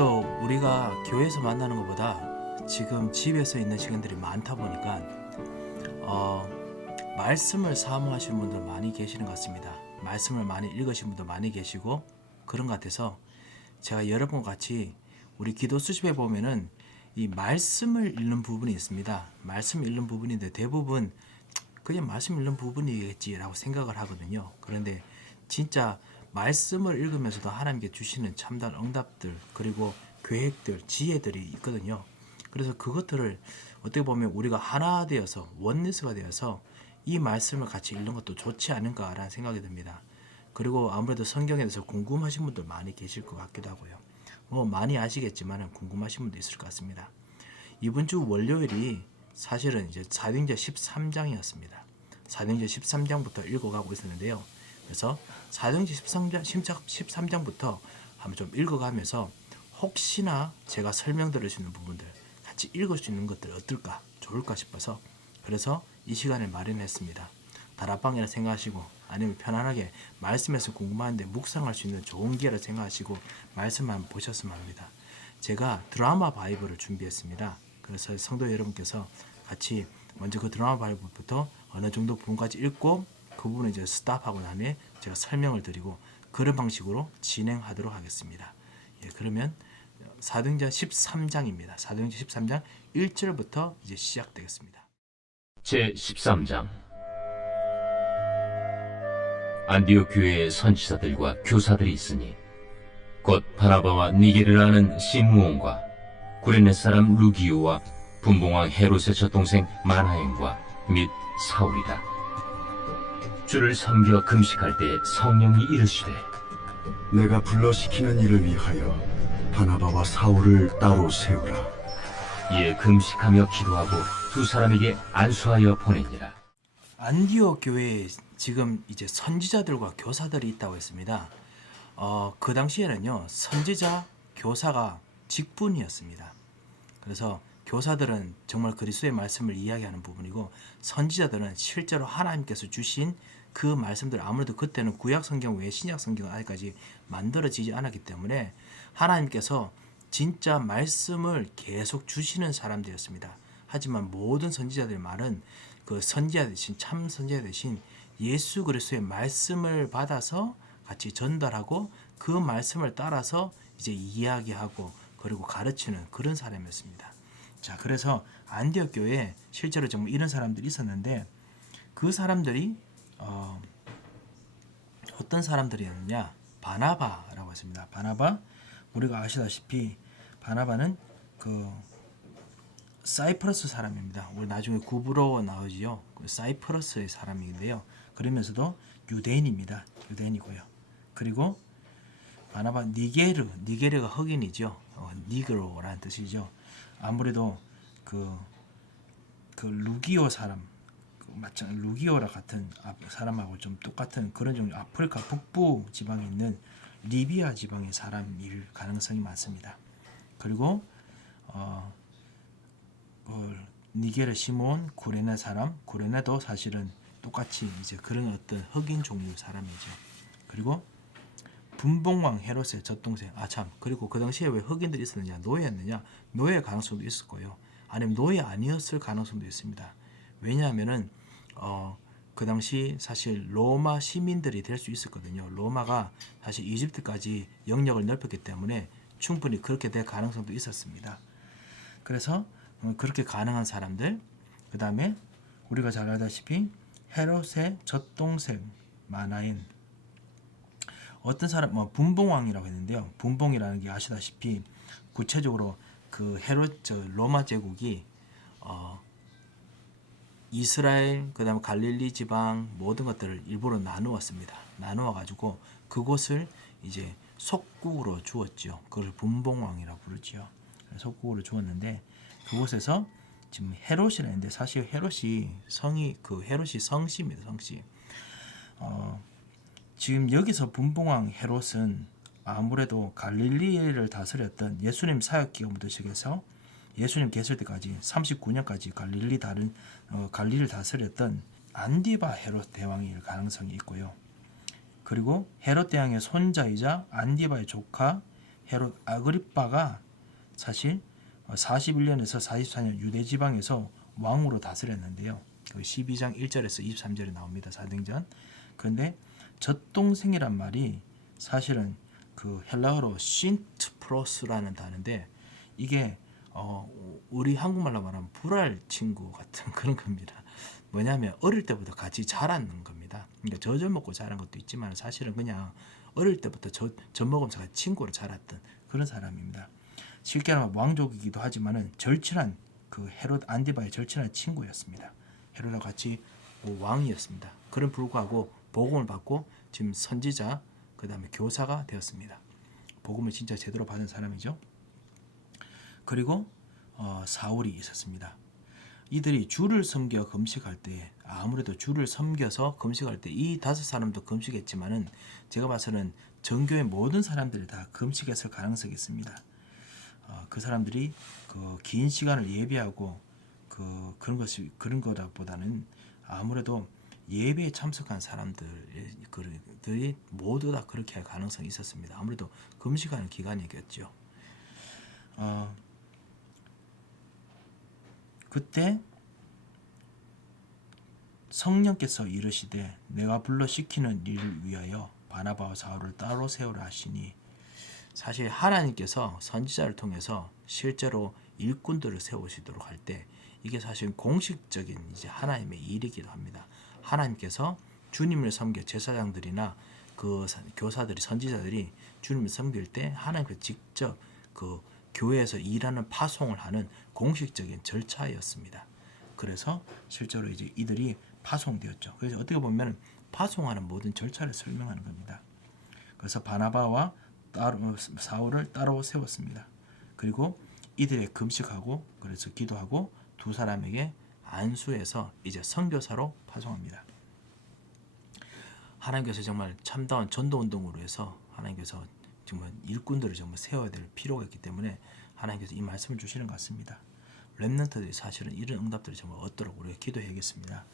아무래도 우리가 교회에서 만나는 것보다 지금 집에서 있는 시간들이 많다 보니까 말씀을 사모하시는 분들 많이 계시는 것 같습니다. 말씀을 많이 읽으신 분도 많이 계시고 그런 것 같아서 제가 여러분 같이 우리 기도 수집에 보면은 이 말씀을 읽는 부분이 있습니다. 말씀 읽는 부분인데 대부분 그냥 말씀 읽는 부분이겠지라고 생각을 하거든요. 그런데 진짜 말씀을 읽으면서도 하나님께 주시는 참된 응답들 그리고 계획들, 지혜들이 있거든요. 그래서 그것들을 어떻게 보면 우리가 하나 되어서 원리스가 되어서 이 말씀을 같이 읽는 것도 좋지 않은가라는 생각이 듭니다. 그리고 아무래도 성경에 대해서 궁금하신 분들 많이 계실 것 같기도 하고요. 많이 아시겠지만 궁금하신 분도 있을 것 같습니다. 이번 주 월요일이 사실은 이제 사도행전 13장이었습니다. 사도행전 13장부터 읽어가고 있었는데요. 그래서 사도행전 13장부터 한번 좀 읽어가면서 혹시나 제가 설명드릴 수 있는 부분들 같이 읽을 수 있는 것들 어떨까 좋을까 싶어서 그래서 이 시간을 마련했습니다. 다락방이라 생각하시고 아니면 편안하게 말씀에서 궁금한데 묵상할 수 있는 좋은 기회라 생각하시고 말씀만 보셨으면 합니다. 제가 드라마 바이블을 준비했습니다. 그래서 성도 여러분께서 같이 먼저 그 드라마 바이블부터 어느 정도 부분까지 읽고 그 부분을 이제 스탑하고 나면 제가 설명을 드리고 그런 방식으로 진행하도록 하겠습니다. 그러면 사도행전 13장입니다. 사도행전 13장 1절부터 이제 시작되겠습니다. 제 13장. 안디옥 교회의 선지자들과 교사들이 있으니 곧 바나바와 니게르라는 시므온과 구레네 사람 루기오와 분봉왕 헤롯의 젖동생 마나엔과 및 사울이다. 주를 섬겨 금식할 때 성령이 이르시되 내가 불러시키는 일을 위하여 바나바와 사울을 따로 세우라. 이에 금식하며 기도하고 두 사람에게 안수하여 보내니라. 안디옥 교회에 지금 이제 선지자들과 교사들이 있다고 했습니다. 그 당시에는요 선지자, 교사가 직분이었습니다. 그래서 교사들은 정말 그리스도의 말씀을 이야기하는 부분이고 선지자들은 실제로 하나님께서 주신 그 말씀들 아무래도 그때는 구약 성경 외에 신약 성경은 아직까지 만들어지지 않았기 때문에 하나님께서 진짜 말씀을 계속 주시는 사람들이었습니다. 하지만 모든 선지자들의 말은 그 선지자 대신 참 선지자 대신 예수 그리스도의 말씀을 받아서 같이 전달하고 그 말씀을 따라서 이제 이야기하고 그리고 가르치는 그런 사람이었습니다. 자, 그래서 안디옥 교회에 실제로 정말 이런 사람들이 있었는데 그 사람들이 어떤 사람들이었느냐? 바나바라고 했습니다. 바나바, 우리가 아시다시피 바나바는 그 사이프러스 사람입니다. 우리 나중에 구브로 나오지요. 그 사이프러스의 사람인데요. 그러면서도 유대인입니다. 유대인이고요. 그리고 바나바 니게르가 흑인이죠. 니그로라는 뜻이죠. 아무래도 그 루기오 사람, 루기오라 같은 사람하고 좀 똑같은 그런 종류 아프리카 북부 지방에 있는 리비아 지방의 사람일 가능성이 많습니다. 그리고 니게르 시몬 구레네 사람, 구레네도 사실은 똑같이 이제 그런 어떤 흑인 종류 사람이죠. 그리고 분봉왕 헤롯의 젖동생 그리고 그 당시에 왜 흑인들이 있었느냐 노예였느냐 노예 가능성도 있을 거예요. 아니면 노예 아니었을 가능성도 있습니다. 왜냐하면은 그 당시 사실 로마 시민들이 될 수 있었거든요. 로마가 사실 이집트까지 영역을 넓혔기 때문에 충분히 그렇게 될 가능성도 있었습니다. 그래서 그렇게 가능한 사람들, 그 다음에 우리가 잘 알다시피 헤롯의 젖동생 마나엔, 어떤 사람 분봉왕이라고 했는데요. 분봉이라는 게 아시다시피 구체적으로 그 헤롯 로마 제국이 이스라엘 그다음에 갈릴리 지방 모든 것들을 일부러 나누었습니다. 나누어 가지고 그곳을 이제 속국으로 주었죠. 그걸 분봉왕이라고 부르지요. 속국으로 주었는데 그곳에서 지금 헤롯이라 했는데 사실 헤롯이 헤롯이 성씨입니다. 성씨. 지금 여기서 분봉왕 헤롯은 아무래도 갈릴리를 다스렸던 예수님 사역 기간부터 시작해서 예수님 계실 때까지 39년까지 갈릴리를 다스렸던 안디바 헤롯 대왕일 가능성이 있고요. 그리고 헤롯 대왕의 손자이자 안디바의 조카 헤롯 아그리빠가 사실 41년에서 44년 유대 지방에서 왕으로 다스렸는데요. 그 12장 1절에서 23절에 나옵니다. 사도행전. 그런데 젖동생이란 말이 사실은 그 헬라어로 신트프로스라는 단어인데 이게 우리 한국말로 말하면 불알 친구 같은 그런 겁니다. 뭐냐면 어릴 때부터 같이 자라는 겁니다. 그러니까 젖을 먹고 자란 것도 있지만 사실은 그냥 어릴 때부터 젖 먹으면서 같이 친구로 자랐던 그런 사람입니다. 실제로 왕족이기도 하지만은 절친한 그 헤롯 안디바의 절친한 친구였습니다. 헤롯과 같이 왕이었습니다. 그런 불구하고 복음을 받고 지금 선지자 그 다음에 교사가 되었습니다. 복음을 진짜 제대로 받은 사람이죠. 그리고 사울이 있었습니다. 이들이 주를 섬겨 금식할 때 아무래도 주를 섬겨서 금식할 때 이 5사람도 금식했지만은 제가 봐서는 전교의 모든 사람들이 다 금식했을 가능성이 있습니다. 그 사람들이 그 긴 시간을 예배하고 그런 거보다는 아무래도 예배에 참석한 사람들이 모두 다 그렇게 할 가능성이 있었습니다. 아무래도 금식하는 기간이겠죠. 그때 성령께서 이르시되 내가 불러 시키는 일을 위하여 바나바와 사울을 따로 세우라 하시니 사실 하나님께서 선지자를 통해서 실제로 일꾼들을 세우시도록 할 때 이게 사실 공식적인 이제 하나님의 일이기도 합니다. 하나님께서 주님을 섬겨 제사장들이나 그 교사들이 선지자들이 주님을 섬길 때 하나님께서 직접 그 교회에서 일하는 파송을 하는 공식적인 절차였습니다. 그래서 실제로 이제 이들이 파송되었죠. 그래서 어떻게 보면 파송하는 모든 절차를 설명하는 겁니다. 그래서 바나바와 사울을 따로 세웠습니다. 그리고 이들의 금식하고 그래서 기도하고 두 사람에게 안수해서 이제 선교사로 파송합니다. 하나님께서 정말 참다운 전도운동으로 해서 하나님께서 정말 일꾼들을 정말 세워야 될 필요가 있기 때문에 하나님께서 이 말씀을 주시는 것 같습니다. 렘넌트들이 사실은 이런 응답들을 정말 얻도록 우리가 기도해야겠습니다.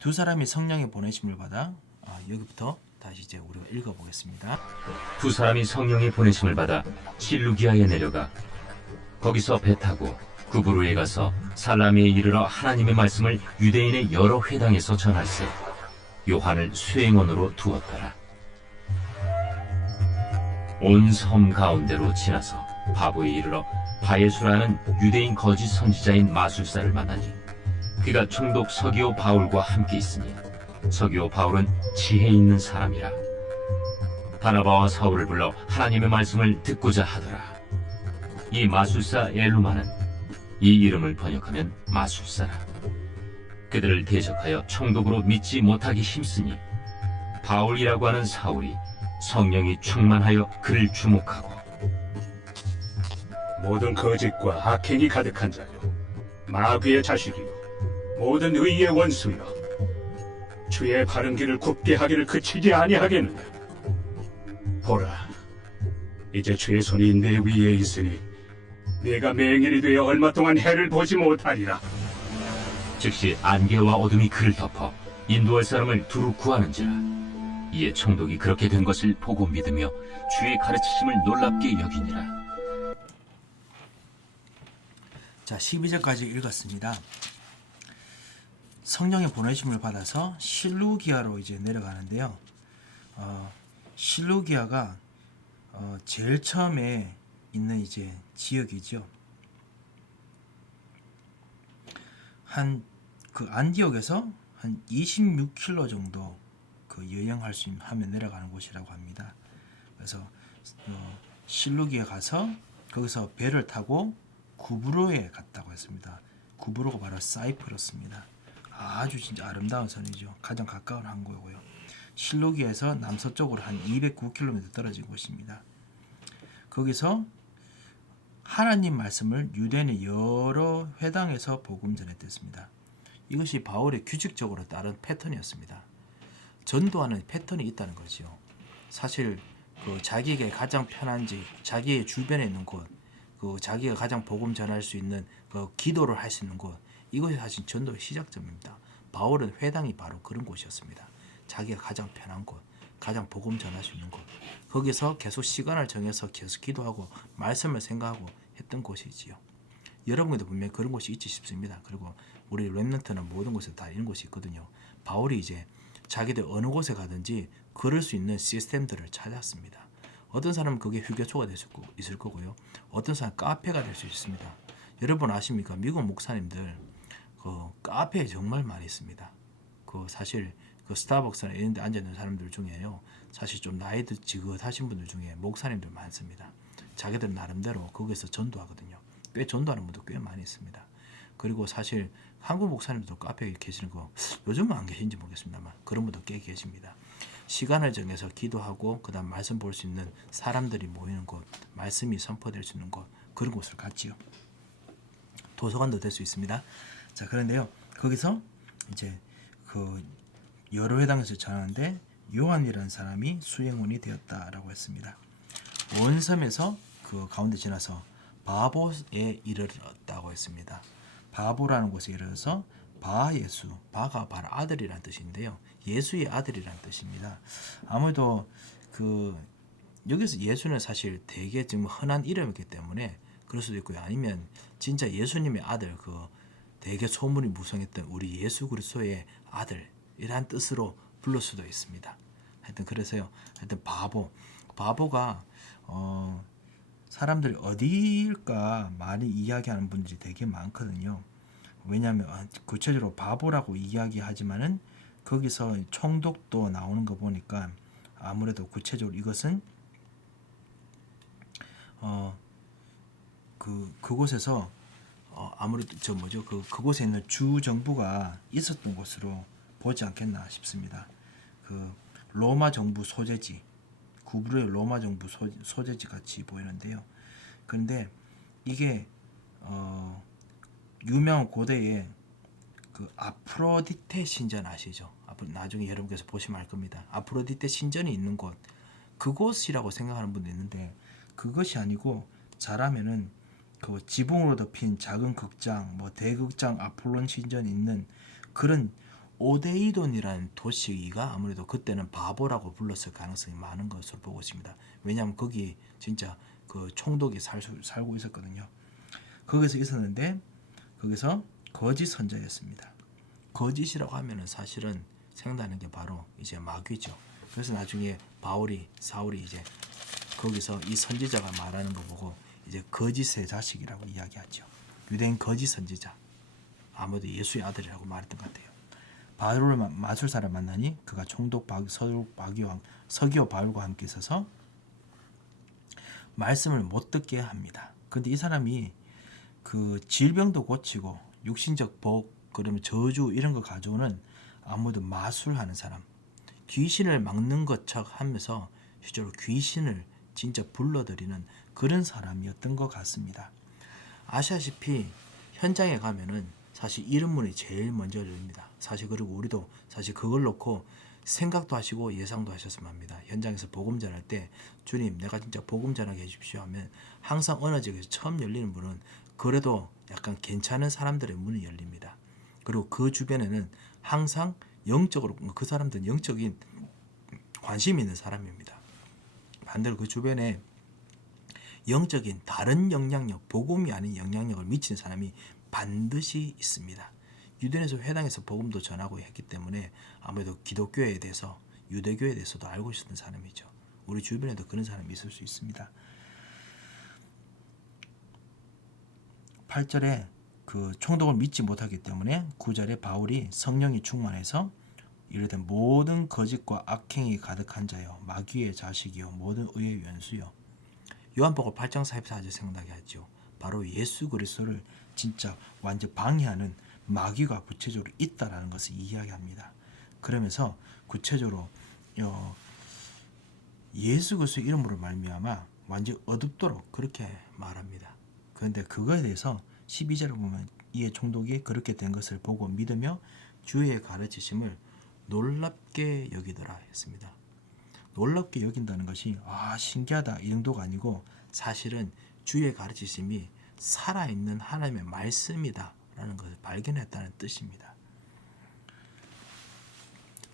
두 사람이 성령의 보내심을 받아 여기부터 다시 이제 우리가 읽어보겠습니다. 두 사람이 성령의 보내심을 받아 실루기아에 내려가 거기서 배 타고 구브로에 가서 살라미에 이르러 하나님의 말씀을 유대인의 여러 회당에서 전할세 요한을 수행원으로 두었더라. 온 섬 가운데로 지나서 바보에 이르러 바예수라는 유대인 거짓 선지자인 마술사를 만나니 그가 총독 서기오 바울과 함께 있으니 서기오 바울은 지혜 있는 사람이라. 바나바와 사울을 불러 하나님의 말씀을 듣고자 하더라. 이 마술사 엘루마는 이 이름을 번역하면 마술사라. 그들을 대적하여 총독으로 믿지 못하기 힘쓰니 바울이라고 하는 사울이 성령이 충만하여 그를 주목하고 모든 거짓과 악행이 가득한 자요 마귀의 자식이요 모든 의의 원수여 주의 바른 길을 굽게 하기를 그치지 아니하겠느냐. 보라, 이제 주의 손이 내 위에 있으니 내가 맹인이 되어 얼마 동안 해를 보지 못하리라. 즉시 안개와 어둠이 그를 덮어 인도할 사람을 두루 구하는지라. 이에 총독이 그렇게 된 것을 보고 믿으며 주의 가르치심을 놀랍게 여기니라. 자, 12절까지 읽었습니다. 성령의 보내심을 받아서 실루기아로 이제 내려가는데요. 실루기아가 제일 처음에 있는 이제 지역이죠. 한 그 안디옥에서 한 26km 정도 그 여행할 수 하면 내려가는 곳이라고 합니다. 그래서 실루기에 가서 거기서 배를 타고 구브로에 갔다고 했습니다. 구브로가 바로 사이프러스입니다. 아주 진짜 아름다운 섬이죠. 가장 가까운 항구이고요. 실루기에서 남서쪽으로 한 209km 떨어진 곳입니다. 거기서 하나님 말씀을 유대인의 여러 회당에서 복음 전했습니다. 이것이 바울의 규칙적으로 따른 패턴이었습니다. 전도하는 패턴이 있다는 거죠. 사실 그 자기에게 가장 편한지 자기의 주변에 있는 곳, 그 자기가 가장 복음 전할 수 있는 그 기도를 할 수 있는 곳, 이것이 사실 전도의 시작점입니다. 바울은 회당이 바로 그런 곳이었습니다. 자기가 가장 편한 곳, 가장 복음 전할 수 있는 곳. 거기서 계속 시간을 정해서 계속 기도하고 말씀을 생각하고 했던 곳이지요. 여러분도 분명히 그런 곳이 있지 싶습니다. 그리고 우리 렘넌트는 모든 곳에 다 이런 곳이 있거든요. 바울이 이제 자기들 어느 곳에 가든지 그럴 수 있는 시스템들을 찾았습니다. 어떤 사람은 그게 휴게소가 될 수 있을 거고요. 어떤 사람은 카페가 될 수 있습니다. 여러분 아십니까? 미국 목사님들 그 카페에 정말 많이 있습니다. 그 사실 그 스타벅스나 이런 데 앉아있는 사람들 중에요. 사실 좀 나이도 지긋하신 분들 중에 목사님들 많습니다. 자기들 나름대로 거기서 전도하거든요. 꽤 전도하는 분도 꽤 많이 있습니다. 그리고 사실 한국 목사님들도 카페에 계시는 거 요즘은 안 계신지 모르겠습니다만 그런 분도 꽤 계십니다. 시간을 정해서 기도하고 그 다음 말씀 볼 수 있는 사람들이 모이는 곳, 말씀이 선포될 수 있는 곳, 그런 곳을 갔지요. 도서관도 될 수 있습니다. 자, 그런데요, 거기서 이제 그 여러 회당에서 전하는데 요한이라는 사람이 수행원이 되었다라고 했습니다. 원섬에서 그 가운데 지나서 바보에 이르렀다고 했습니다. 바보라는 곳에 이르러서 바예수, 바가 바로 아들이라는 뜻인데요. 예수의 아들이라는 뜻입니다. 아무래도 그 여기서 예수는 사실 되게 좀 흔한 이름이기 때문에 그럴 수도 있고요. 아니면 진짜 예수님의 아들, 그 되게 소문이 무성했던 우리 예수 그리스도의 아들이란 뜻으로 불릴 수도 있습니다. 하여튼 그래서요. 하여튼 바보가 사람들이 어디일까 많이 이야기하는 분들이 되게 많거든요. 왜냐하면 구체적으로 바보라고 이야기하지만은 거기서 총독도 나오는 거 보니까 아무래도 구체적으로 이것은 그곳에서 아무래도 그곳에 있는 주 정부가 있었던 곳으로 보지 않겠나 싶습니다. 그 로마 정부 소재지, 구부르의 로마 정부 소재지 같이 보이는데요. 그런데 이게 유명한 고대의 그 아프로디테 신전 아시죠? 나중에 여러분께서 보시면 알 겁니다. 아프로디테 신전이 있는 곳, 그곳이라고 생각하는 분도 있는데 그것이 아니고 잘하면은 그 지붕으로 덮인 작은 극장, 뭐 대극장 아폴론 신전이 있는 그런 오데이돈이라는 도시가 아무래도 그때는 바보라고 불렀을 가능성이 많은 것으로 보고 있습니다. 왜냐하면 거기 진짜 그 총독이 살고 있었거든요. 거기서 있었는데 거기서 거짓 선자였습니다. 거짓이라고 하면은 사실은 생각나는 게 바로 이제 마귀죠. 그래서 나중에 사울이 이제 거기서 이 선지자가 말하는 거 보고 이제 거짓의 자식이라고 이야기하죠. 유대인 거짓 선지자. 아무래도 예수의 아들이라고 말했던 것 같아요. 바울을 마술사를 만나니 그가 총독 서기오 바울과 함께 있어서 말씀을 못 듣게 합니다. 그런데 이 사람이 그 질병도 고치고 육신적 복, 그러면 저주 이런 거 가져오는 아무래도 마술하는 사람, 귀신을 막는 것처럼 하면서 실제로 귀신을 진짜 불러들이는 그런 사람이었던 것 같습니다. 아시다시피 현장에 가면은 사실 이름문이 제일 먼저 열립니다. 사실 그리고 우리도 사실 그걸 놓고 생각도 하시고 예상도 하셨으면 합니다. 현장에서 복음 전할 때 주님 내가 진짜 복음 전하게 해주십시오 하면 항상 어느 지역에서 처음 열리는 문은 그래도 약간 괜찮은 사람들의 문이 열립니다. 그리고 그 주변에는 항상 영적으로 그 사람들은 영적인 관심이 있는 사람입니다. 반대로 그 주변에 영적인 다른 영향력, 복음이 아닌 영향력을 미치는 사람이 반드시 있습니다. 유대인에서 회당에서 복음도 전하고 했기 때문에 아무래도 기독교에 대해서 유대교에 대해서도 알고 있었던 사람이죠. 우리 주변에도 그런 사람이 있을 수 있습니다. 8절에 그 총독을 믿지 못하기 때문에 9절에 바울이 성령이 충만해서 이르되 모든 거짓과 악행이 가득한 자여 마귀의 자식이요 모든 의의元수요. 요한복음 8장 44절 생각나게 하죠. 바로 예수 그리스도를 진짜 완전 방해하는 마귀가 구체적으로 있다라는 것을 이야기합니다. 그러면서 구체적으로 예수 그리스도 이름으로 말미암아 완전 어둡도록 그렇게 말합니다. 그런데 그거에 대해서 12절을 보면 이에 총독이 그렇게 된 것을 보고 믿으며 주의 가르치심을 놀랍게 여기더라 했습니다. 놀랍게 여긴다는 것이 신기하다 이 정도가 아니고 사실은 주의 가르치심이 살아있는 하나님의 말씀이다 라는 것을 발견했다는 뜻입니다.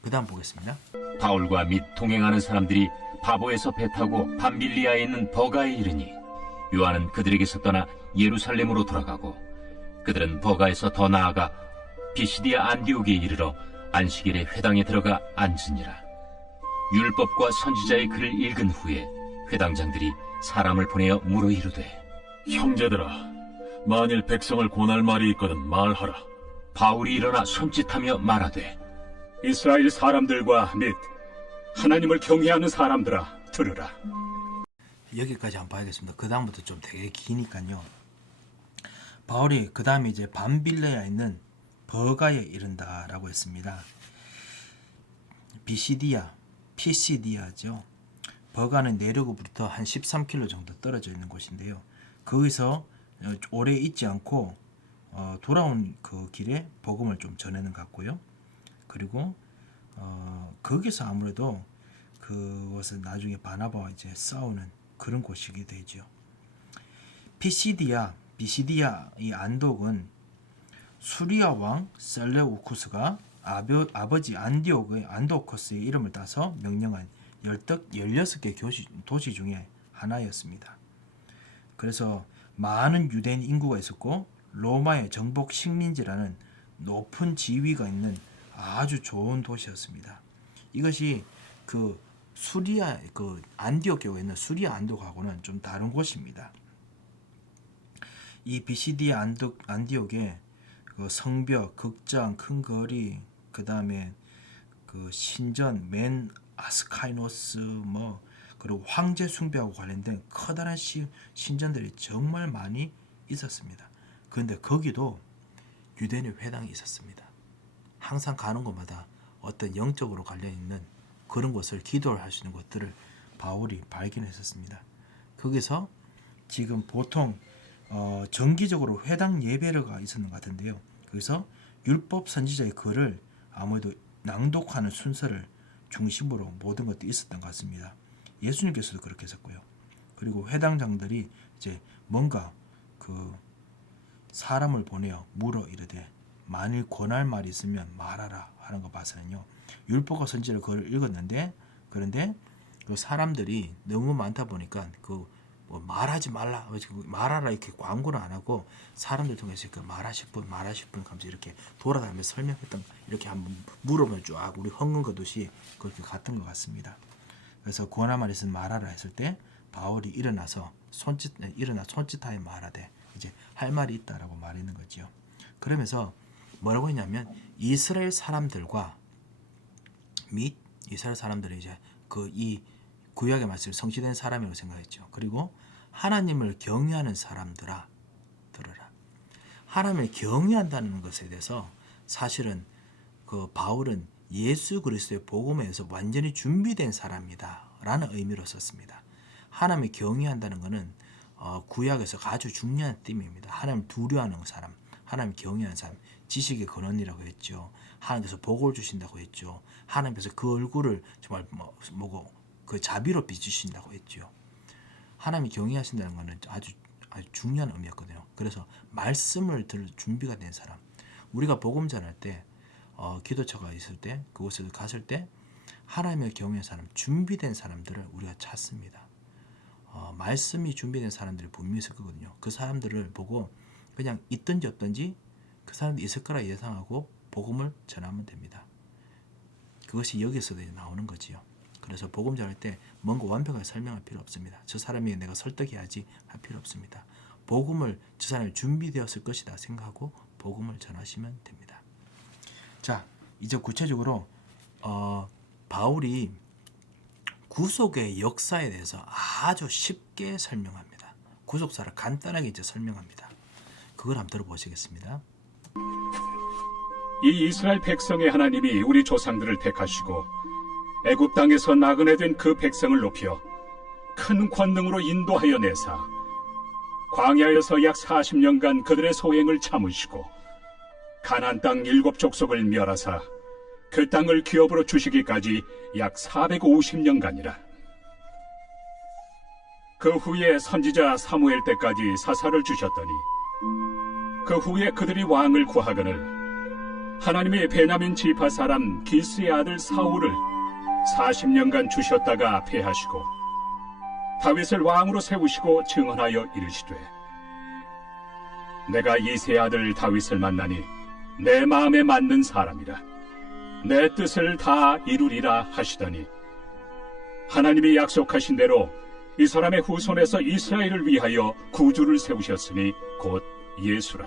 그 다음 보겠습니다. 바울과 및 동행하는 사람들이 바보에서 배 타고 밤빌리아에 있는 버가에 이르니 요한은 그들에게서 떠나 예루살렘으로 돌아가고 그들은 버가에서 더 나아가 비시디아 안디옥에 이르러 안식일에 회당에 들어가 앉으니라. 율법과 선지자의 글을 읽은 후에 회당장들이 사람을 보내어 물어 이르되 형제들아, 만일 백성을 권할 말이 있거든 말하라. 바울이 일어나 손짓하며 말하되 이스라엘 사람들과 및 하나님을 경외하는 사람들아 들으라. 여기까지 한번 봐야겠습니다. 그 다음부터 좀 되게 기니까요. 바울이 그 다음에 이제 밤빌레에 있는 버가에 이른다라고 했습니다. 피시디아죠. 버가는 내륙으로부터 한 13km 정도 떨어져 있는 곳인데요. 거기서 오래 있지 않고 돌아온 그 길에 복음을 좀 전하는 것 같고요. 그리고 거기서 아무래도 그것은 나중에 바나바와 이제 싸우는 그런 곳이게 되죠. 비시디아 이 안독은 수리아 왕 셀레우쿠스가 아버지 안디오코스의 이름을 따서 명령한 16개 도시 중에 하나였습니다. 그래서 많은 유대인 인구가 있었고 로마의 정복 식민지라는 높은 지위가 있는 아주 좋은 도시였습니다. 이것이 그 수리아 그 안디옥 교에 있는 수리아 안독하고는 좀 다른 곳입니다. 이 비시디아 안디옥에 그 성벽, 극장, 큰 거리, 그 다음에 그 신전, 맨 아스카이노스 그리고 황제 숭배하고 관련된 커다란 신전들이 정말 많이 있었습니다. 그런데 거기도 유대인의 회당이 있었습니다. 항상 가는 곳마다 어떤 영적으로 관련 있는 그런 것을 기도를 하시는 것들을 바울이 발견했었습니다. 거기서 지금 보통 정기적으로 회당 예배가 있었는 것 같은데요. 그래서 율법 선지자의 글을 아무래도 낭독하는 순서를 중심으로 모든 것들이 있었던 것 같습니다. 예수님께서도 그렇게 했었고요. 그리고 회당장들이 이제 뭔가 그 사람을 보내어 물어 이르되 만일 권할 말이 있으면 말하라 하는 거 봐서는요. 율법과 선지자의 글을 읽었는데 그런데 그 사람들이 너무 많다 보니까 뭐 말하지 말라, 말하라 이렇게 광고는 안 하고 사람들 통해서 그 말하실 분 하면서 이렇게 돌아다니면서 설명했던 이렇게 한번 물어보면 쫙 우리 헌금 걷듯이 그렇게 갔던 것 같습니다. 그래서 권할 말이 있으면 말하라 했을 때 바울이 일어나 손짓하여 말하되 이제 할 말이 있다라고 말하는 거죠. 그러면서 뭐라고 했냐면 이스라엘 사람들과 및 이스라엘 사람들이 이제 이 구약의 말씀이 성취된 사람이라고 생각했죠. 그리고 하나님을 경외하는 사람들아 들으라. 하나님을 경외한다는 것에 대해서 사실은 그 바울은 예수 그리스도의 복음에 의해서 완전히 준비된 사람이다 라는 의미로 썼습니다. 하나님을 경외한다는 것은 구약에서 아주 중요한 띠입니다. 하나님을 두려워하는 사람, 하나님을 경외하는 사람, 지식의 근원이라고 했죠. 하나님께서 복을 주신다고 했죠. 하나님께서 그 얼굴을 정말 그 자비로 비추신다고 했죠. 하나님이 경외하신다는 것은 아주 중요한 의미였거든요. 그래서 말씀을 들을 준비가 된 사람, 우리가 복음 전할 때 기도처가 있을 때 그곳에 갔을 때 하나님을 경외하는 사람, 준비된 사람들을 우리가 찾습니다. 말씀이 준비된 사람들이 분명히 있을 거거든요. 그 사람들을 보고 그냥 있든지 없든지 그 사람들이 있을 거라 예상하고 복음을 전하면 됩니다. 그것이 여기서도 나오는 거지요. 그래서 복음 전할 때 뭔가 완벽하게 설명할 필요 없습니다. 저 사람이 내가 설득해야지 할 필요 없습니다. 복음을 저 사람이 준비되었을 것이다 생각하고 복음을 전하시면 됩니다. 자, 이제 구체적으로 바울이 구속의 역사에 대해서 아주 쉽게 설명합니다. 구속사를 간단하게 이제 설명합니다. 그걸 한번 들어보시겠습니다. 이 이스라엘 백성의 하나님이 우리 조상들을 택하시고 애굽 땅에서 나그네 된 그 백성을 높여 큰 권능으로 인도하여 내사 광야에서 약 40년간 그들의 소행을 참으시고 가나안 땅 7족속을 멸하사 그 땅을 기업으로 주시기까지 약 450년간이라. 그 후에 선지자 사무엘 때까지 사사를 주셨더니 그 후에 그들이 왕을 구하거늘 하나님의 베냐민 지파 사람 기스의 아들 사울을 40년간 주셨다가 패하시고 다윗을 왕으로 세우시고 증언하여 이르시되 내가 이새의 아들 다윗을 만나니 내 마음에 맞는 사람이라 내 뜻을 다 이루리라 하시더니 하나님이 약속하신 대로 이 사람의 후손에서 이스라엘을 위하여 구주를 세우셨으니 곧 예수라.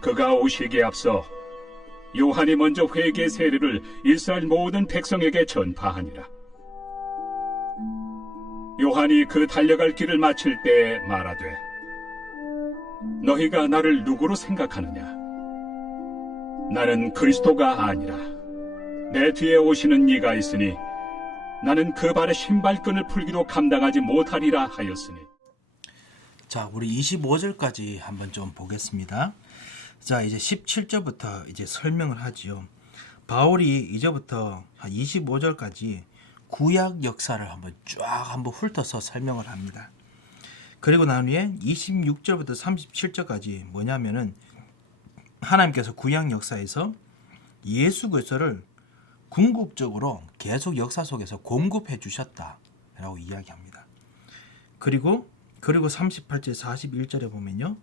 그가 오시기에 앞서 요한이 먼저 회개 세례를 이스라엘 모든 백성에게 전파하니라. 요한이 그 달려갈 길을 마칠 때에 말하되 너희가 나를 누구로 생각하느냐? 나는 그리스도가 아니라 내 뒤에 오시는 이가 있으니 나는 그 발의 신발끈을 풀기도 감당하지 못하리라 하였으니. 자, 우리 25절까지 한번 좀 보겠습니다. 자, 이제 17절부터 이제 설명을 하지요. 바울이 이제부터 한 25절까지 구약 역사를 한번 훑어서 설명을 합니다. 그리고 난 후에 26절부터 37절까지 뭐냐면은 하나님께서 구약 역사에서 예수 그리스도를 궁극적으로 계속 역사 속에서 공급해 주셨다라고 이야기합니다. 그리고 38절 41절에 보면요,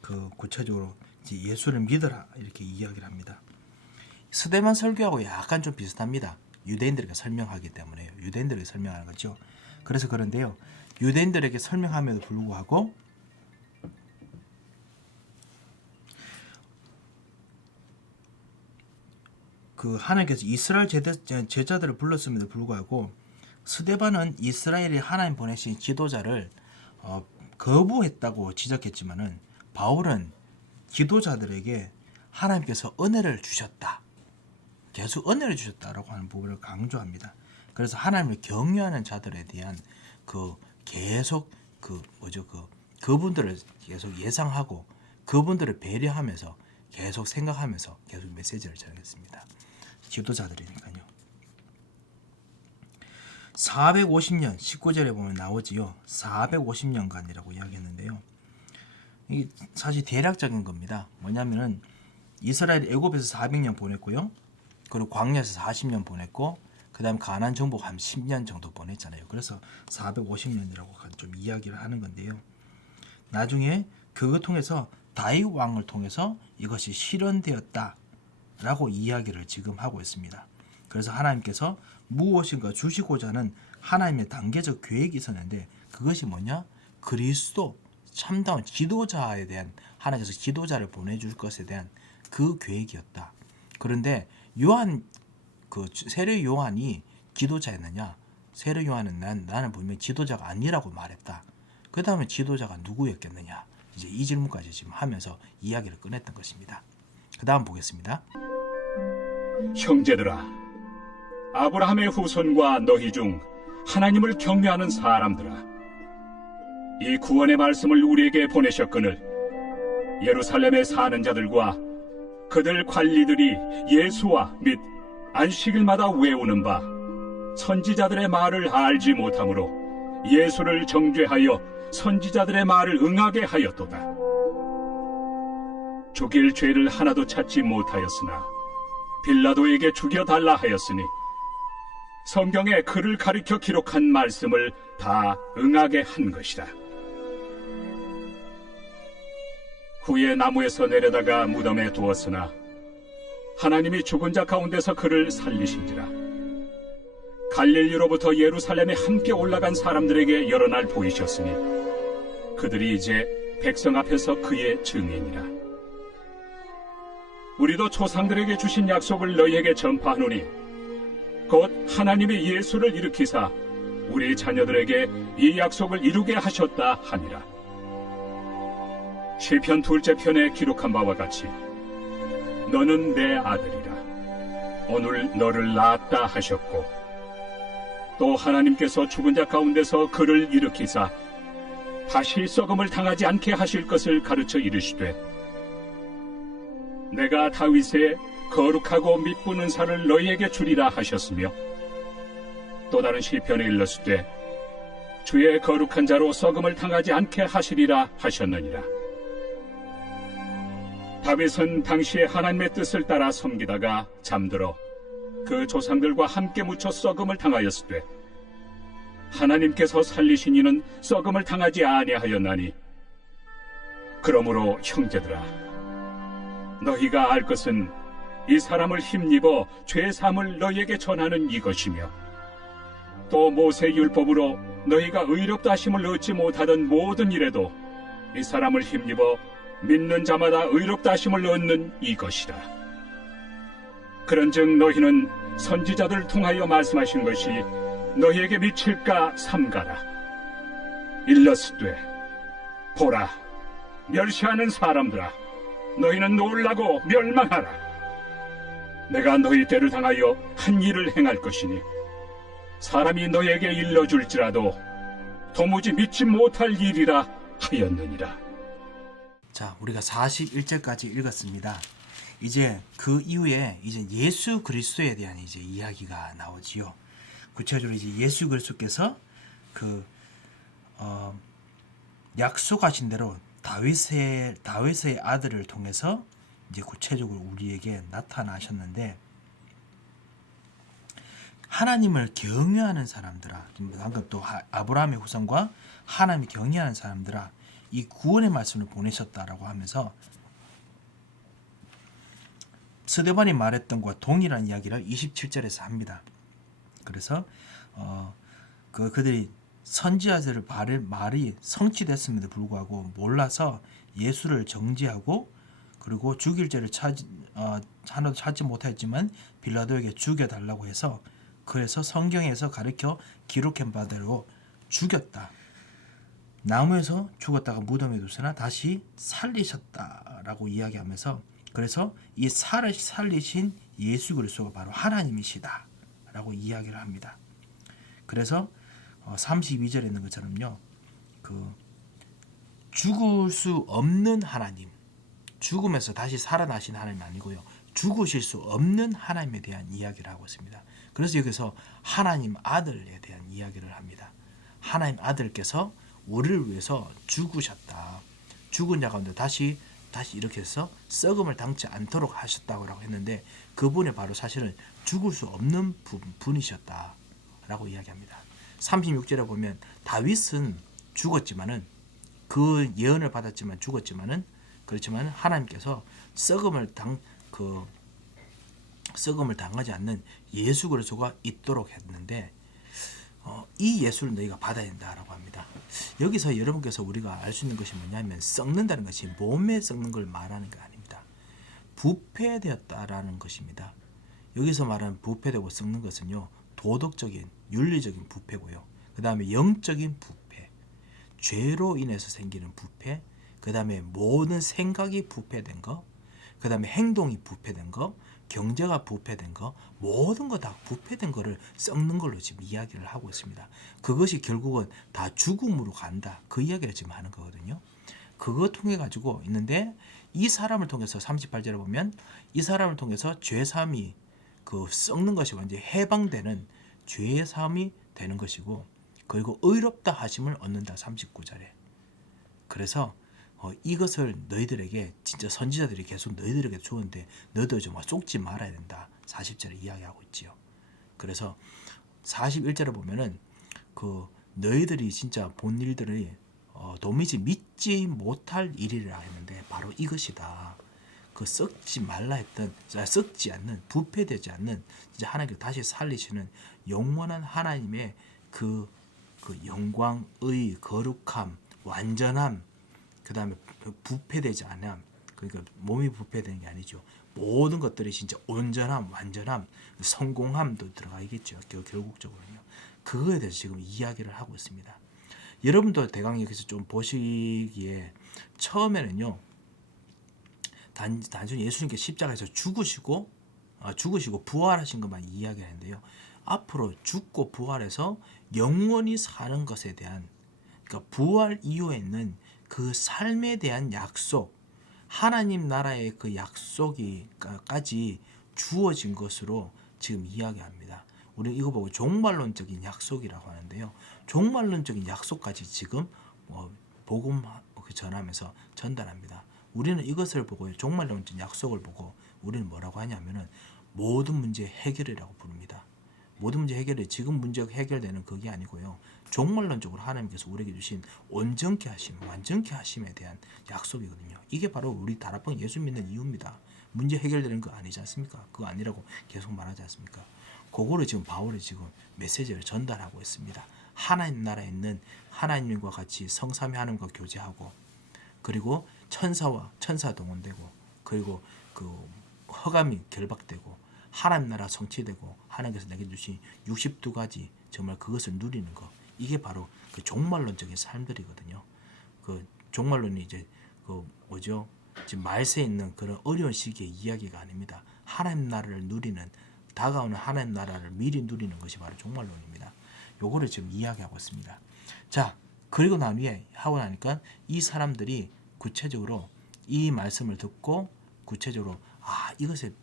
그 구체적으로 이제 예수를 믿어라 이렇게 이야기를 합니다. 스데반 설교하고 약간 좀 비슷합니다. 유대인들에게 설명하기 때문에요. 유대인들에게 설명하는 거죠. 그래서 그런데요, 유대인들에게 설명함에도 불구하고 그 하나님께서 이스라엘 제자들을 불렀음에도 불구하고 스데반은 이스라엘이 하나님 보내신 지도자를 거부했다고 지적했지만은 바울은 지도자들에게 하나님께서 은혜를 주셨다, 계속 은혜를 주셨다라고 하는 부분을 강조합니다. 그래서 하나님을 경외하는 자들에 대한 계속 그분들을 계속 예상하고 그분들을 배려하면서 계속 생각하면서 계속 메시지를 전했습니다. 지도자들이니까요. 450년 19절에 보면 나오지요. 450년간이라고 이야기했는데요. 이게 사실 대략적인 겁니다. 뭐냐면은 이스라엘 애굽에서 400년 보냈고요. 그리고 광야에서 40년 보냈고, 그 다음 가나안 정복 한 10년 정도 보냈잖아요. 그래서 450년이라고 좀 이야기를 하는 건데요. 나중에 그거 통해서 다윗 왕을 통해서 이것이 실현되었다라고 이야기를 지금 하고 있습니다. 그래서 하나님께서 무엇인가 주시고자 하는 하나님의 단계적 계획이 있었는데, 그것이 뭐냐? 그리스도 참다운 지도자에 대한, 하나님께서 지도자를 보내줄 것에 대한 그 계획이었다. 그런데 세례 요한이 지도자였느냐? 세례 요한은 나는 분명히 지도자가 아니라고 말했다. 그 다음에 지도자가 누구였겠느냐? 이제 이 질문까지 지금 하면서 이야기를 꺼냈던 것입니다. 그 다음 보겠습니다. 형제들아, 아브라함의 후손과 너희 중 하나님을 경외하는 사람들아, 이 구원의 말씀을 우리에게 보내셨거늘 예루살렘에 사는 자들과 그들 관리들이 예수와 및 안식일마다 외우는 바 선지자들의 말을 알지 못하므로 예수를 정죄하여 선지자들의 말을 응하게 하였도다. 죽일 죄를 하나도 찾지 못하였으나 빌라도에게 죽여달라 하였으니 성경에 그를 가리켜 기록한 말씀을 다 응하게 한 것이다. 후에 나무에서 내려다가 무덤에 두었으나 하나님이 죽은 자 가운데서 그를 살리신지라. 갈릴리로부터 예루살렘에 함께 올라간 사람들에게 여러 날 보이셨으니 그들이 이제 백성 앞에서 그의 증인이라. 우리도 조상들에게 주신 약속을 너희에게 전파하노니 곧 하나님이 예수를 일으키사 우리 자녀들에게 이 약속을 이루게 하셨다 하니라. 시편 2째 편에 기록한 바와 같이 너는 내 아들이라. 오늘 너를 낳았다 하셨고, 또 하나님께서 죽은 자 가운데서 그를 일으키사 다시 썩음을 당하지 않게 하실 것을 가르쳐 이르시되 내가 다윗의 거룩하고 미쁜 은사를 너희에게 주리라 하셨으며, 또 다른 시편에 일렀으되 주의 거룩한 자로 썩음을 당하지 않게 하시리라 하셨느니라. 다윗은 당시에 하나님의 뜻을 따라 섬기다가 잠들어 그 조상들과 함께 묻혀 썩음을 당하였으되 하나님께서 살리신 이는 썩음을 당하지 아니하였나니 그러므로 형제들아 너희가 알 것은 이 사람을 힘입어 죄 사함을 너희에게 전하는 이것이며 또 모세 율법으로 너희가 의롭다 하심을 얻지 못하던 모든 일에도 이 사람을 힘입어 믿는 자마다 의롭다 하심을 얻는 이것이라. 그런즉 너희는 선지자들을 통하여 말씀하신 것이 너희에게 미칠까 삼가라. 일러스되 보라 멸시하는 사람들아 너희는 놀라고 멸망하라. 내가 너희 때를 당하여 한 일을 행할 것이니 사람이 너희에게 일러줄지라도 도무지 믿지 못할 일이라 하였느니라. 자, 우리가 41절까지 읽었습니다. 이제 그 이후에 이제 예수 그리스도에 대한 이제 이야기가 나오지요. 구체적으로 이제 예수 그리스도께서 그 약속하신 대로 다윗의 아들을 통해서 이제 구체적으로 우리에게 나타나셨는데, 하나님을 경외하는 사람들아, 방금 또 아브라함의 후손과 하나님을 경외하는 사람들아, 이 구원의 말씀을 보내셨다라고 하면서 스데반이 말했던 것과 동일한 이야기를 27절에서 합니다. 그래서 그들이 선지자들의 말이 성취됐음에도 불구하고 몰라서 예수를 정죄하고, 그리고 죽일 죄를 하나도 찾지 못했지만 빌라도에게 죽여달라고 해서, 그래서 성경에서 가르쳐 기록한 바대로 죽였다. 나무에서 죽었다가 무덤에 두시나 다시 살리셨다라고 이야기하면서, 그래서 이 살리신 예수 그리스도가 바로 하나님이시다 라고 이야기를 합니다. 그래서 32절에 있는 것처럼요, 그 죽을 수 없는 하나님, 죽음에서 다시 살아나신 하나님 아니고요, 죽으실 수 없는 하나님에 대한 이야기를 하고 있습니다. 그래서 여기서 하나님 아들에 대한 이야기를 합니다. 하나님 아들께서 우리를 위해서 죽으셨다. 죽은 자 가운데 다시 이렇게 해서 썩음을 당치 않도록 하셨다고 했는데, 그분이 바로 사실은 죽을 수 없는 분이셨다라고 이야기합니다. 36절에 보면 다윗은 죽었지만은, 그 예언을 받았지만 죽었지만은, 그렇지만 하나님께서 썩음을 당하지 않는 예수 그리스도가 있도록 했는데, 이 예수를 너희가 받아야 된다라고 합니다. 여기서 여러분께서 우리가 알 수 있는 것이 뭐냐면, 썩는다는 것이 몸에 썩는 걸 말하는 게 아닙니다. 부패되었다라는 것입니다. 여기서 말하는 부패되고 썩는 것은요, 도덕적인 윤리적인 부패고요, 그 다음에 영적인 부패, 죄로 인해서 생기는 부패, 그 다음에 모든 생각이 부패된 거, 그 다음에 행동이 부패된 거, 경제가 부패된 거, 모든 거 다 부패된 거를 썩는 걸로 지금 이야기를 하고 있습니다. 그것이 결국은 다 죽음으로 간다, 그 이야기를 지금 하는 거거든요. 그거 통해 가지고 있는데, 이 사람을 통해서 38절에 보면 이 사람을 통해서 죄사함이 그 썩는 것이 완전히 해방되는 죄사함이 되는 것이고, 그리고 의롭다 하심을 얻는다 39절에. 그래서 이것을 너희들에게, 진짜 선지자들이 계속 너희들에게 주었는데 너희도 좀 쏟지 말아야 된다 40절에 이야기하고 있지요. 그래서 41절에 보면은 그 너희들이 진짜 본 일들이 도무지 믿지 못할 일이라 했는데, 바로 이것이다. 그 썩지 말라 했던, 썩지 않는, 부패되지 않는, 진짜 하나님께 다시 살리시는 영원한 하나님의 그 영광의 거룩함, 완전함, 그 다음에 부패되지 않음, 그러니까 몸이 부패되는 게 아니죠. 모든 것들이 진짜 온전함, 완전함, 성공함도 들어가 있겠죠. 결국적으로는요. 그거에 대해서 지금 이야기를 하고 있습니다. 여러분도 대강 여기서 좀 보시기에, 처음에는요, 단순히 예수님께 십자가에서 죽으시고 부활하신 것만 이야기하는데요, 앞으로 죽고 부활해서 영원히 사는 것에 대한, 그러니까 부활 이후에 있는 그 삶에 대한 약속, 하나님 나라의 그 약속이까지 주어진 것으로 지금 이야기합니다. 우리 이거 보고 종말론적인 약속이라고 하는데요, 종말론적인 약속까지 지금 복음 전하면서 전달합니다. 우리는 이것을 보고 종말론적 약속을 보고 우리는 뭐라고 하냐면은 모든 문제 해결이라고 부릅니다. 모든 문제 해결이 지금 문제가 해결되는 그게 아니고요. 종말론적으로 하나님께서 우리에게 주신 온전케 하심, 완전케 하심에 대한 약속이거든요. 이게 바로 우리 다락방 예수 믿는 이유입니다. 문제 해결되는 거 아니지 않습니까? 그거 아니라고 계속 말하지 않습니까? 그거를 지금 바울이 지금 메시지를 전달하고 있습니다. 하나님 나라에 있는 하나님과 같이 성삼위 하나님과 교제하고, 그리고 천사 동원되고, 그리고 그 허감이 결박되고, 하나님 나라 성취되고, 하나님께서 내게 주신 62가지 정말 그것을 누리는 것, 이게 바로 그 종말론적인 삶들이거든요. 그 종말론이 이제 그 뭐죠? 지금 말세에 있는 그런 어려운 시기의 이야기가 아닙니다. 하나님 나라를 누리는, 다가오는 하나님 나라를 미리 누리는 것이 바로 종말론입니다. 요거를 지금 이야기하고 있습니다. 자, 그리고 난 후에 하고 나니까 이 사람들이 구체적으로 이 말씀을 듣고 구체적으로 이것이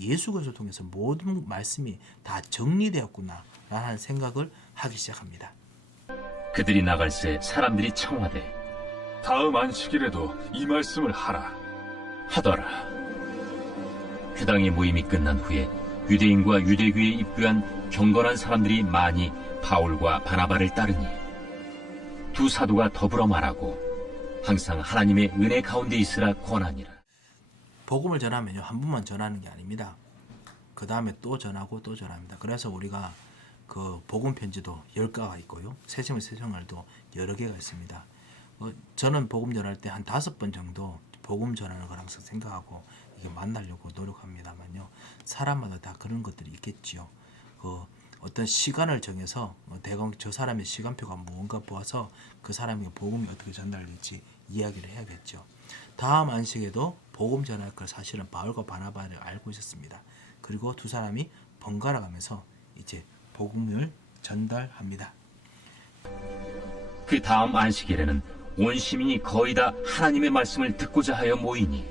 예수 그리스도를 통해서 모든 말씀이 다 정리되었구나 라는 생각을 하기 시작합니다. 그들이 나갈새 사람들이 청하되 다음 안식일에도 이 말씀을 하라. 하더라. 회당의 모임이 끝난 후에 유대인과 유대교에 입교한 경건한 사람들이 많이 바울과 바나바를 따르니 두 사도가 더불어 말하고 항상 하나님의 은혜 가운데 있으라 권하니라. 복음을 전하면요, 한 번만 전하는 게 아닙니다. 그 다음에 또 전하고 또 전합니다. 그래서 우리가 그 복음 편지도 10가가 있고요, 새생활도 여러 개가 있습니다. 저는 복음 전할 때 한 5번 정도 복음 전하는 걸 항상 생각하고 이게 만나려고 노력합니다만요, 사람마다 다 그런 것들이 있겠지요. 그 어떤 시간을 정해서 대강 저 사람의 시간표가 무언가 보아서 그 사람에게 복음이 어떻게 전달될지 이야기를 해야겠죠. 다음 안식에도 복음 전할 걸 사실은 바울과 바나바를 알고 있었습니다. 그리고 두 사람이 번갈아 가면서 이제 복음을 전달합니다. 그 다음 안식일에는 온 시민이 거의 다 하나님의 말씀을 듣고자 하여 모이니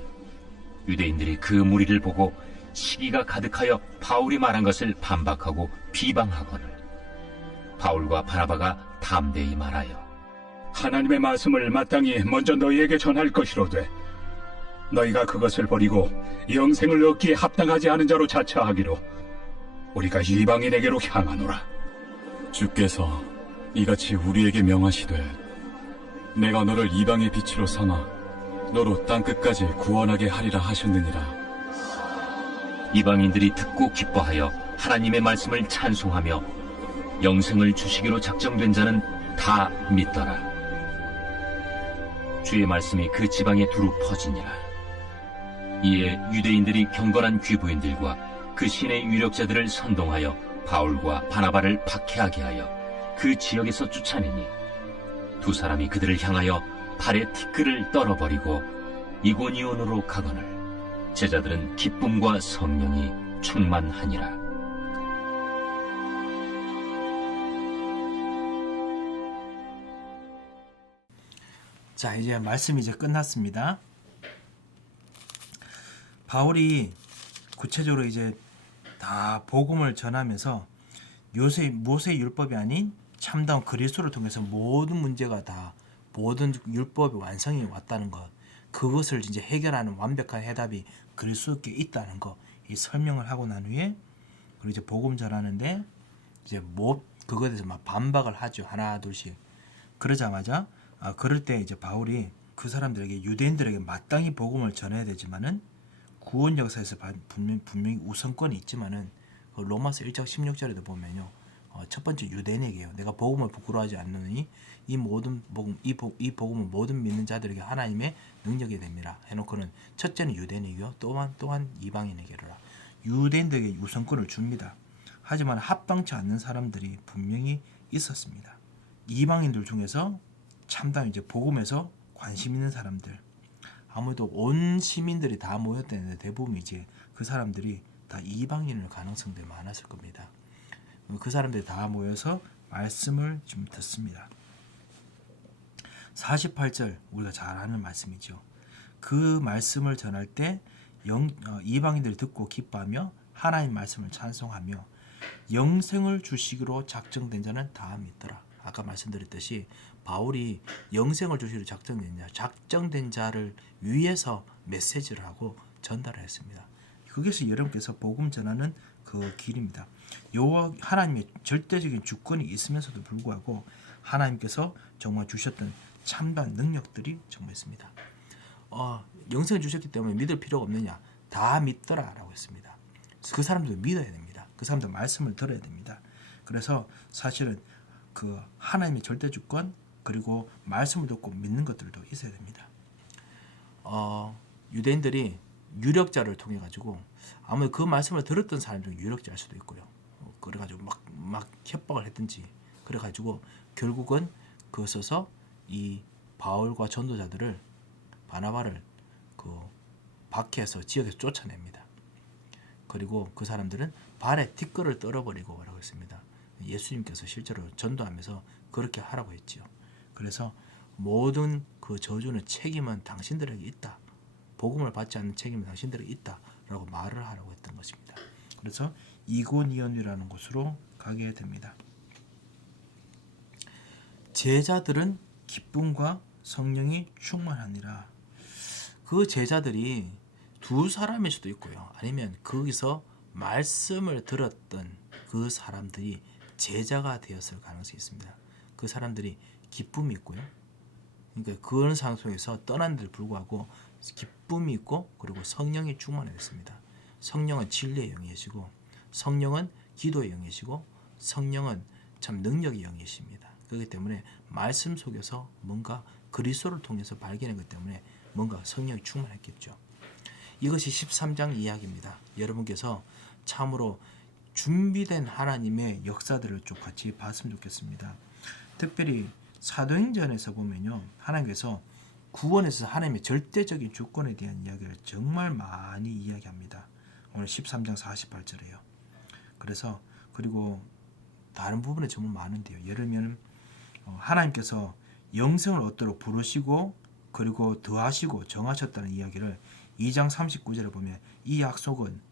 유대인들이 그 무리를 보고 시기가 가득하여 바울이 말한 것을 반박하고 비방하거늘 바울과 바나바가 담대히 말하여 하나님의 말씀을 마땅히 먼저 너희에게 전할 것이로되 너희가 그것을 버리고 영생을 얻기에 합당하지 않은 자로 자처하기로 우리가 이방인에게로 향하노라. 주께서 이같이 우리에게 명하시되 내가 너를 이방의 빛으로 삼아 너로 땅끝까지 구원하게 하리라 하셨느니라. 이방인들이 듣고 기뻐하여 하나님의 말씀을 찬송하며 영생을 주시기로 작정된 자는 다 믿더라. 주의 말씀이 그 지방에 두루 퍼지니라. 이에 유대인들이 경건한 귀부인들과 그 신의 유력자들을 선동하여 바울과 바나바를 박해하게 하여 그 지역에서 쫓아내니 두 사람이 그들을 향하여 발에 티끌을 떨어버리고 이고니온으로 가거늘 제자들은 기쁨과 성령이 충만하니라. 자, 이제 말씀이 이제 끝났습니다. 바울이 구체적으로 이제 다 복음을 전하면서 모세 율법이 아닌 참다운 그리스도를 통해서 모든 문제가 다 모든 율법의 완성이 왔다는 것, 그것을 이제 해결하는 완벽한 해답이 그리스도께 있다는 것, 이 설명을 하고 난 후에 그리고 이제 복음 전하는데 이제 그거에 대해서 막 반박을 하죠. 하나 둘씩. 그러자마자 그럴 때 이제 바울이 그 사람들에게, 유대인들에게 마땅히 복음을 전해야 되지만은 구원 역사에서 분명히 우선권이 있지만은 그 로마서 1장 16절에도 보면요, 첫 번째 유대인에게요, 내가 복음을 부끄러워하지 않느니 이 복음은 모든 믿는 자들에게 하나님의 능력이 됩니다 해놓고는 첫째는 유대인이고요, 또한 이방인에게라. 유대인들에게 우선권을 줍니다. 하지만 합당치 않는 사람들이 분명히 있었습니다. 이방인들 중에서 참담 이제 복음에서 관심 있는 사람들, 아무래도 온 시민들이 다 모였다는데 대부분 이제 그 사람들이 다 이방인일 가능성들이 많았을 겁니다. 그 사람들이 다 모여서 말씀을 좀 듣습니다. 48절 우리가 잘 아는 말씀이죠. 그 말씀을 전할 때 이방인들이 듣고 기뻐하며 하나님 말씀을 찬송하며 영생을 주시기로 작정된 자는 다 믿더라. 아까 말씀드렸듯이 바울이 영생을 주시기로 작정된 자를 위해서 메시지를 하고 전달을 했습니다. 그것이 여러분께서 복음 전하는 그 길입니다. 하나님의 절대적인 주권이 있으면서도 불구하고 하나님께서 정말 주셨던 참다한 능력들이 정말 있습니다. 영생을 주셨기 때문에 믿을 필요가 없느냐? 다 믿더라 라고 했습니다. 그 사람들도 믿어야 됩니다. 그 사람도 말씀을 들어야 됩니다. 그래서 사실은 그 하나님의 절대 주권 그리고 말씀을 듣고 믿는 것들도 있어야 됩니다. 유대인들이 유력자를 통해 가지고 아무리 그 말씀을 들었던 사람 중 유력자일 수도 있고요. 그래가지고 막 협박을 했든지 그래가지고 결국은 그것에서 이 바울과 전도자들을 바나바를 그 박해해서 지역에서 쫓아냅니다. 그리고 그 사람들은 발에 티끌을 떨어버리고 라고 했습니다. 예수님께서 실제로 전도하면서 그렇게 하라고 했지요. 그래서 모든 그 저주는 책임은 당신들에게 있다. 복음을 받지 않는 책임은 당신들에게 있다라고 말을 하라고 했던 것입니다. 그래서 이고니온이라는 곳으로 가게 됩니다. 제자들은 기쁨과 성령이 충만하니라. 그 제자들이 두 사람일 수도 있고요. 아니면 거기서 말씀을 들었던 그 사람들이 제자가 되었을 가능성이 있습니다. 그 사람들이 기쁨이 있고요. 그러니까 그런 상황 속에서 떠난 데도 불구하고 기쁨이 있고 그리고 성령이 충만했습니다. 성령은 진리의 영이시고 성령은 기도의 영이시고 성령은 참 능력의 영이십니다. 그렇기 때문에 말씀 속에서 뭔가 그리스도를 통해서 발견했기 때문에 뭔가 성령이 충만했겠죠. 이것이 13장 이야기입니다. 여러분께서 참으로 준비된 하나님의 역사들을 쭉 같이 봤으면 좋겠습니다. 특별히 사도행전에서 보면요, 하나님께서 구원에서 하나님의 절대적인 주권에 대한 이야기를 정말 많이 이야기합니다. 오늘 13장 48절에요. 그래서 그리고 다른 부분에 정말 많은데요. 예를 들면 하나님께서 영생을 얻도록 부르시고 그리고 더하시고 정하셨다는 이야기를 2장 39절에 보면 이 약속은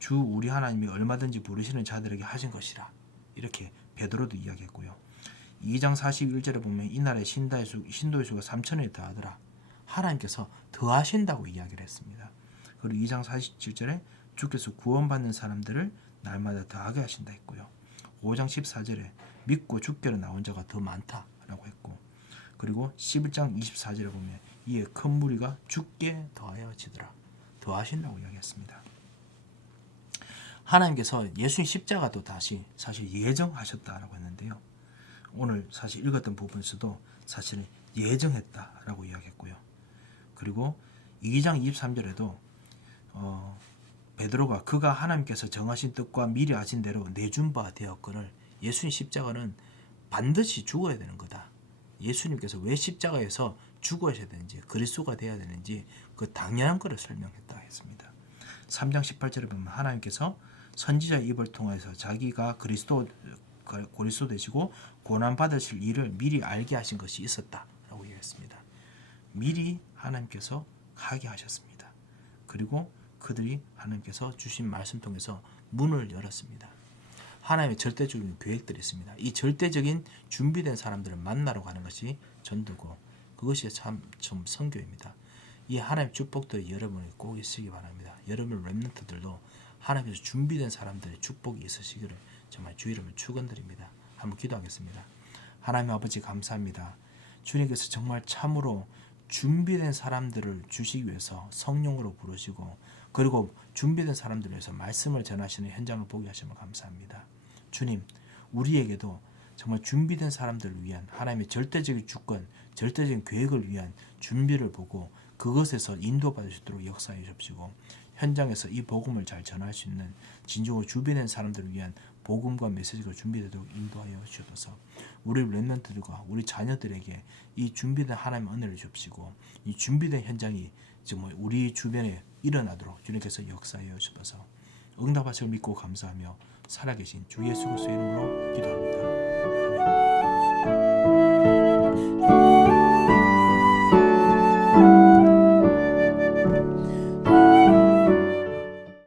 주 우리 하나님이 얼마든지 부르시는 자들에게 하신 것이라 이렇게 베드로도 이야기했고요. 2장 41절에 보면 이날에 신도의 수가 3천에 더하더라. 하나님께서 더하신다고 이야기를 했습니다. 그리고 2장 47절에 주께서 구원받는 사람들을 날마다 더하게 하신다 했고요. 5장 14절에 믿고 주께로 나온 자가 더 많다라고 했고, 그리고 11장 24절에 보면 이에 큰 무리가 주께 더하여지더라. 더하신다고 이야기했습니다. 하나님께서 예수님 십자가도 다시 사실 예정하셨다라고 했는데요. 오늘 사실 읽었던 부분에서도 사실은 예정했다라고 이야기했고요. 그리고 2장 23절에도 베드로가 그가 하나님께서 정하신 뜻과 미리 아신 대로 내준 바 되었거늘 예수님 십자가는 반드시 죽어야 되는 거다. 예수님께서 왜 십자가에서 죽어야 되는지 그리스도가 되어야 되는지 그 당연한 것을 설명했다 했습니다. 3장 18절에 보면 하나님께서 선지자 입을 통해서 자기가 그리스도 되시고 고난 받으실 일을 미리 알게 하신 것이 있었다라고 얘기했습니다. 미리 하나님께서 하게 하셨습니다. 그리고 그들이 하나님께서 주신 말씀 통해서 문을 열었습니다. 하나님의 절대적인 계획들이 있습니다. 이 절대적인 준비된 사람들을 만나러 가는 것이 전도고 그것이 참 선교입니다. 이 하나님의 축복들이 여러분이 꼭 있으기 바랍니다. 여러분 렘넌트들도 하나님께서 준비된 사람들의 축복이 있으시기를 정말 주의 이름으로 축원드립니다. 한번 기도하겠습니다. 하나님 아버지 감사합니다. 주님께서 정말 참으로 준비된 사람들을 주시기 위해서 성령으로 부르시고 그리고 준비된 사람들을 위해서 말씀을 전하시는 현장을 보게 하시면 감사합니다. 주님, 우리에게도 정말 준비된 사람들을 위한 하나님의 절대적인 주권, 절대적인 계획을 위한 준비를 보고 그것에서 인도받을 수 있도록 역사해 주십시고 현장에서 이 복음을 잘 전할 수 있는 진정으로 준비된 사람들을 위한 복음과 메시지가 준비되도록 인도하여 주셔서 우리 렘넌트들과 우리 자녀들에게 이 준비된 하나님의 은혜를 주십시고 이 준비된 현장이 정말 우리 주변에 일어나도록 주님께서 역사하여 주셔서 응답하실 믿고 감사하며 살아계신 주 예수 그리스도의 이름으로 기도합니다. 아멘.